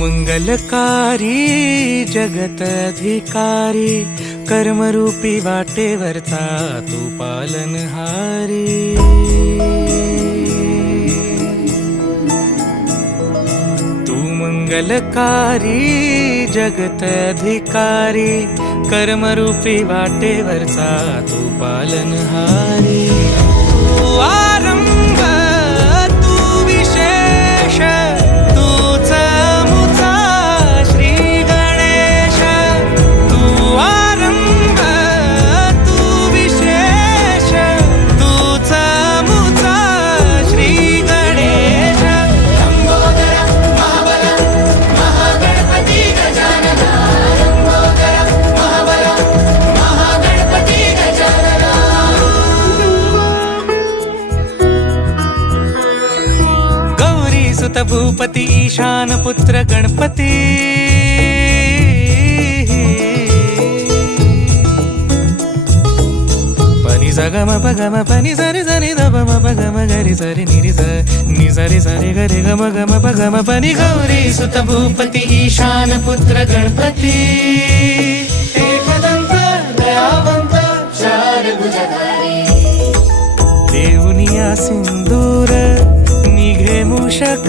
मंगलकारी जगत अधिकारी, कर्मरूपी वाटेवरचा तू पालनहारी। तू मंगलकारी जगत अधिकारी, कर्मरूपी वाटेवरचा तू पालनहारी। तू आरंभ तू विशेष, तूच मुचा श्री गणेश। तू आरंभ तू विशेष, तूच मुचा श्री गणेश। लंबोदर महाबल महागणपती गजानन, लंबोदर महाबल महागणपती गजानन। गौरी सुत भूपती ईशान पुत्र गणपती, पनी सगम पगम पनी सरी सरी दब म पगम गरी सरी निरी स नि सरी सरी गरी गम गम पगम पनी। गौरी सुत भूपती ईशान पुत्र गणपती, एकदंत दयावंत चार भुजधारी। देऊनिया सिंदूर निघे मूषक,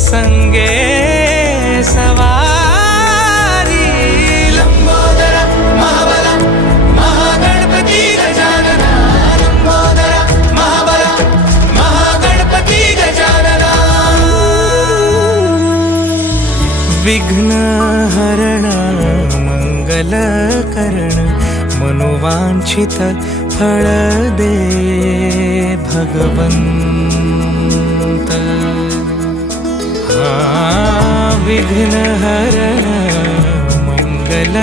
संगे सवारी। लंबोदर महाबल महागणपती गजानन, लंबोदर महाबल महागणपती गजानन। विघ्न हरण मंगल करण, मनोवांछित फळ दे भगवंत। विघ्न हरण मंगल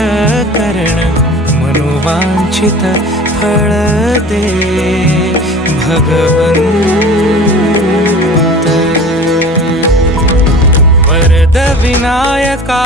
करण, मनोवांछित फळ दे भगवंत। वरद विनायका